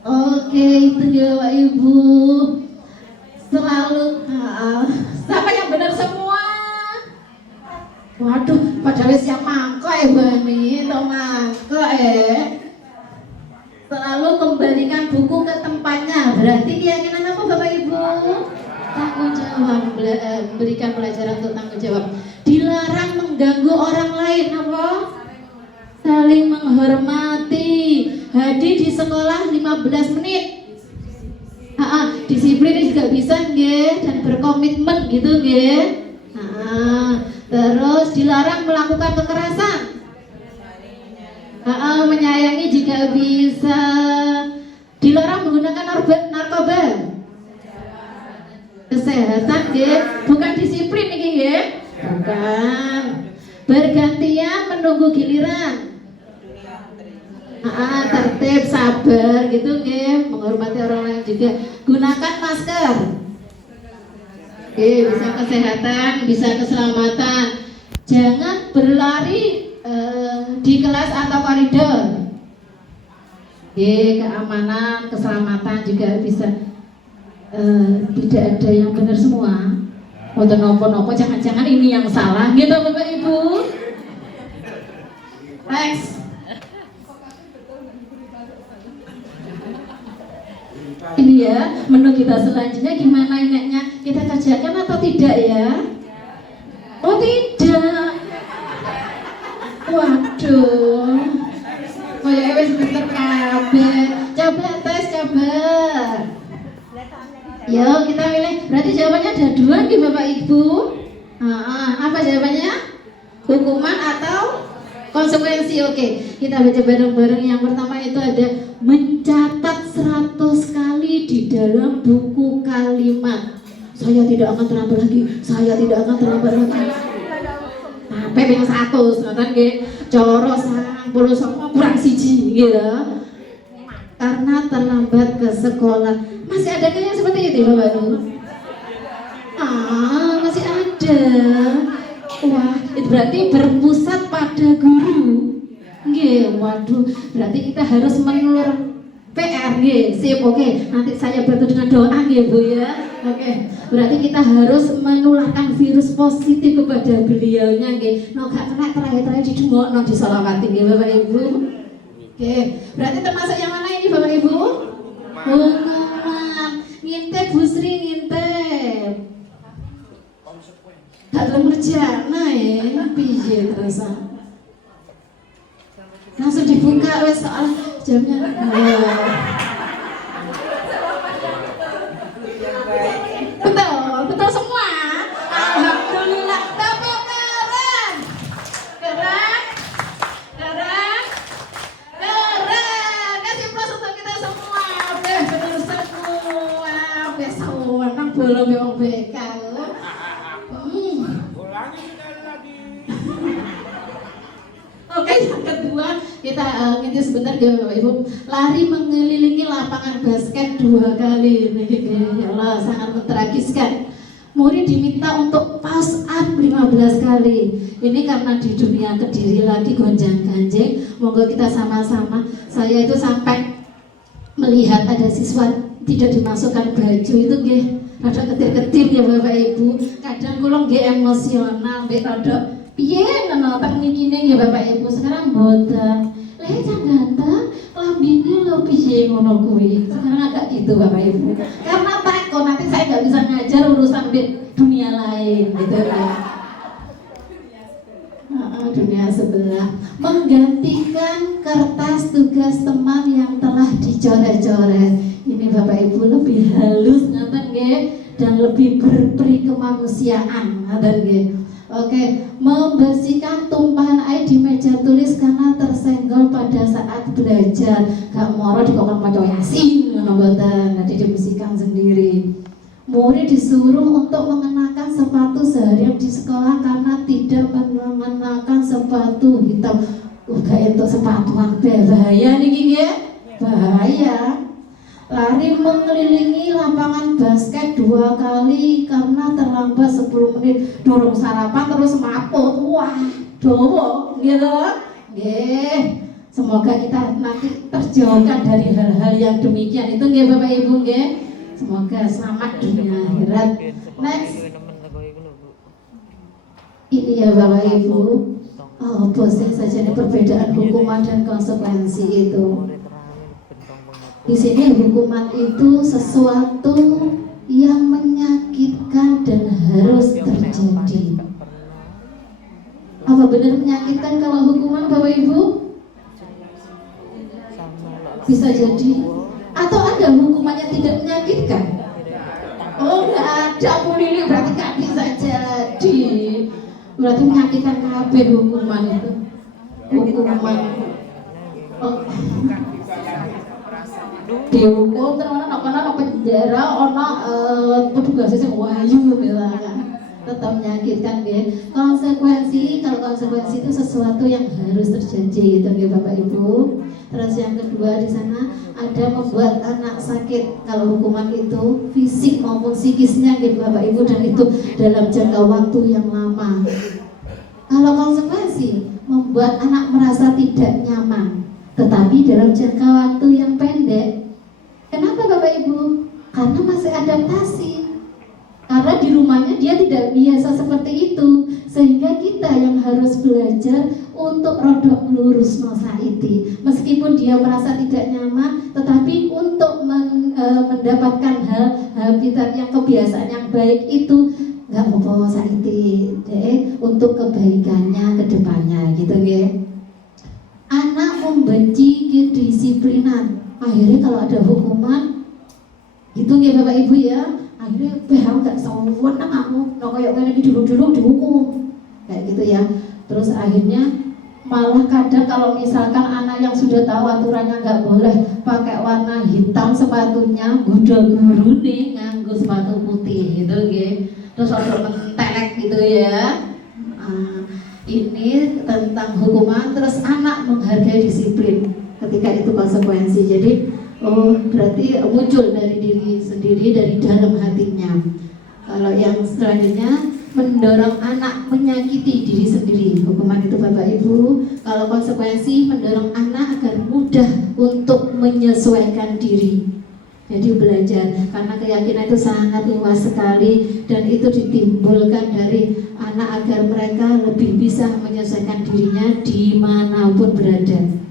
Oke, itu dia Bapak Ibu. Selalu siapa yang benar semua? Waduh, padahal siap mangkok Bani, to mangkok Selalu kembalikan buku ke tempatnya. Berarti keyakinan apa Bapak Ibu? Tanggung jawab, berikan pelajaran untuk tanggung jawab. Dilarang mengganggu orang lain, apa? Saling menghormati. Hadir di sekolah 15 menit. Disiplin juga bisa nggih, dan berkomitmen gitu nggih. Terus dilarang melakukan kekerasan. Menyayangi jika bisa. Dilarang menggunakan narkoba. Kesehatan nggih, bukan disiplin iki nggih. Bukan. Bergantian menunggu giliran. Tertib, sabar gitu nggih, menghormati orang lain juga. Gunakan masker. Bisa kesehatan, bisa keselamatan. Jangan berlari di kelas atau koridor. Keamanan, keselamatan juga bisa. Tidak ada yang benar semua. Untuk nopo-nopo, jangan-jangan ini yang salah gitu Bapak Ibu. Next. Ini ya, menu kita selanjutnya gimana enaknya? Kita kerjakan atau tidak ya? Oh tidak. Waduh. Kayak wis pinter kabeh. Coba tes, coba. Yo, kita pilih. Berarti jawabannya ada 2 nih Bapak Ibu. Apa jawabannya? Hukuman atau konsekuensi? Oke, kita baca bareng-bareng. Yang pertama itu ada mencatat 100 kali di dalam buku kalimat. Saya tidak akan terlambat lagi. Saya tidak akan terlambat lagi. Sampai yang 100, ngoten nggih. Coro 90 sama kurang siji gitu. Karena terlambat ke sekolah. Masih ada yang seperti itu Bapak Ibu? Masih ada. Wah, itu berarti berpusat pada guru. Nggih, waduh, berarti kita harus menelur PR nggih. Sip, oke. Nanti saya bantu dengan doa nggih Bu ya. Oke. Berarti kita harus menularkan virus positif kepada beliaunya nggih. Gak kena terakhir-terakhir didungokno disolawati nggih Bapak Ibu. Oke. Berarti termasuk yang mana ini Bapak Ibu? Hukuman. Ngintip Bu Sri, ngintip. Gak belum kerja, piye terus langsung dibuka wes soal jamnya. Betul semua. Alhamdulillah. Tepuk tangan. Keren. Kasih plus untuk kita semua. Benar semua. Besok nang bolong yang bekal. Oke, yang kedua kita ngintip sebentar ya Bapak Ibu. Lari mengelilingi lapangan basket 2 kali. Ya Allah, sangat mentragiskan. Murid diminta untuk push up 15 kali. Ini karena di dunia Kediri lagi gonjang-ganjing. Monggo kita sama-sama. Saya itu sampai melihat ada siswa tidak dimasukkan baju itu nggih. Rada ketir-ketir ya Bapak Ibu. Kadang kula nggih emosional, nggih rada piye ngono tak mikine ya Bapak Ibu. Sekarang boten. Lah jangan lambine lho piye ngono kuwi. Sekarang agak gitu Bapak Ibu. Karena takut nanti saya nggak bisa ngajar urusan dunia lain gitu ya. Dunia sebelah. Menggantikan kertas tugas teman yang telah dicoret-coret. Ini Bapak Ibu lebih halus ngoten nggih dan lebih berperi kemanusiaan ngoten nggih. Oke, membersihkan tumpahan air di meja tulis karena tersenggol pada saat belajar. gak moro dikokon maca Yasin ngono mboten, nanti dibersihkan sendiri. Murid disuruh untuk mengenakan sepatu seharian di sekolah karena tidak mengenakan sepatu hitam. Gak entuk sepatu akeh, bahaya niki nggih. Bahaya. Lari mengelilingi lapangan basket 2 kali karena terlambat 10 menit. Durung sarapan terus maput. Wah, dowo gitu. Nggih. Semoga kita nanti terjauhkan dari hal-hal yang demikian itu nggih Bapak Ibu nggih. Semoga selamat dunia akhirat. Next. Ini ya Bapak Ibu. Oh, bosan saja ini perbedaan hukuman dan konsekuensi itu. Di sini hukuman itu sesuatu yang menyakitkan dan harus terjadi. Apa benar menyakitkan kalau hukuman Bapak Ibu? Bisa jadi. Atau ada hukuman yang tidak menyakitkan? Oh, nggak ada Bu Lili, berarti nggak bisa jadi. Berarti menyakitkan kabeh hukuman itu. Hukuman. Oh. Dihukum terus ana penjara, ana petugas sing wayu misalkan. Tetap menyakitkan nggih. Konsekuensi, kalau konsekuensi itu sesuatu yang harus terjadi gitu nggih Bapak Ibu. Terus yang kedua di sana ada membuat anak sakit. Kalau hukuman itu fisik maupun psikisnya nggih Bapak Ibu, dan itu dalam jangka waktu yang lama. Kalau konsekuensi membuat anak merasa tidak nyaman, tetapi dalam jangka waktu yang pendek. Kenapa Bapak Ibu? Karena masih adaptasi. Karena di rumahnya dia tidak biasa seperti itu, sehingga kita yang harus belajar untuk rodok lurus nosaiti. Meskipun dia merasa tidak nyaman, tetapi untuk mendapatkan hal habitat yang kebiasaan yang baik itu nggak apa-apa saiti, untuk kebaikannya ke depannya gitu ya. Anak membenci kedisiplinan. Akhirnya kalau ada hukuman gitu ya Bapak Ibu ya, akhirnya aku gak sawan aku kayak gini dulu dihukum kayak gitu ya. Terus akhirnya malah kadang kalau misalkan anak yang sudah tahu aturannya nggak boleh pakai warna hitam sepatunya, guru nih nganggo sepatu putih gitu gitu. Terus ada mentelek gitu ya. Ini tentang hukuman. Terus anak menghargai disiplin ketika itu konsekuensi. Jadi berarti muncul dari diri sendiri, dari dalam hatinya. Kalau yang selanjutnya mendorong anak menyakiti diri sendiri, hukuman itu Bapak Ibu. Kalau konsekuensi mendorong anak agar mudah untuk menyesuaikan diri. Jadi belajar, karena keyakinan itu sangat luas sekali, dan itu ditimbulkan dari anak agar mereka lebih bisa menyesuaikan dirinya dimanapun berada.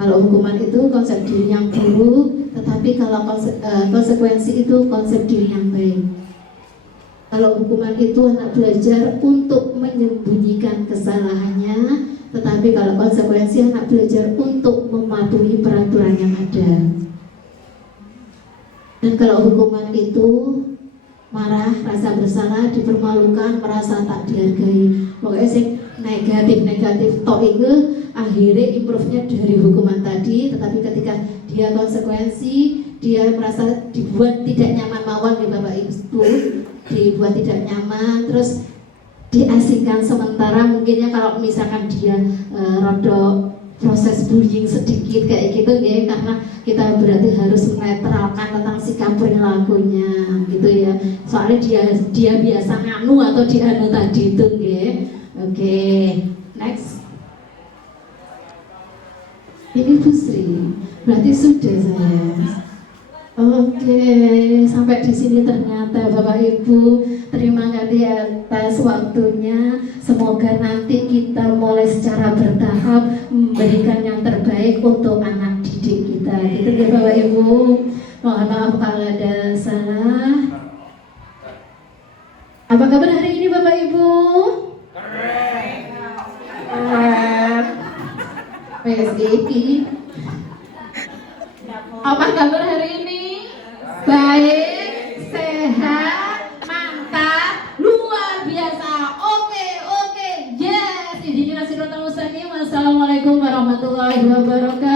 Kalau hukuman itu konsep diri yang buruk, tetapi kalau konsekuensi itu konsep diri yang baik. Kalau hukuman itu anak belajar untuk menyembunyikan kesalahannya, tetapi kalau konsekuensi anak belajar untuk mematuhi peraturan yang ada. Dan kalau hukuman itu marah, rasa bersalah, dipermalukan, merasa tak dihargai, pokoknya sih negatif tok itu akhirnya improve-nya dari hukuman tadi. Tetapi ketika dia konsekuensi, dia merasa dibuat tidak nyaman mawon nih Bapak Ibu, dibuat tidak nyaman, terus diasingkan sementara. Mungkinnya kalau misalkan dia rodok proses bullying sedikit kayak gitu ya, karena kita berarti harus menetralkan tentang sikap perilakunya gitu ya. Soalnya dia biasa nganu atau dianu tadi itu ya. Oke, next. Ini Bu Sri, berarti sudah saya. Oke, sampai di sini ternyata Bapak Ibu. Terima kasih atas waktunya. Semoga nanti kita mulai secara bertahap memberikan yang terbaik untuk anak didik kita. Gitu ya Bapak Ibu. Mohon maaf kalau ada salah. Apa kabar hari ini Bapak Ibu? PSDP. Apa kabar hari ini? Baik, sehat, mantap, luar biasa. Oke, yes. Wassalamualaikum warahmatullahi wabarakatuh.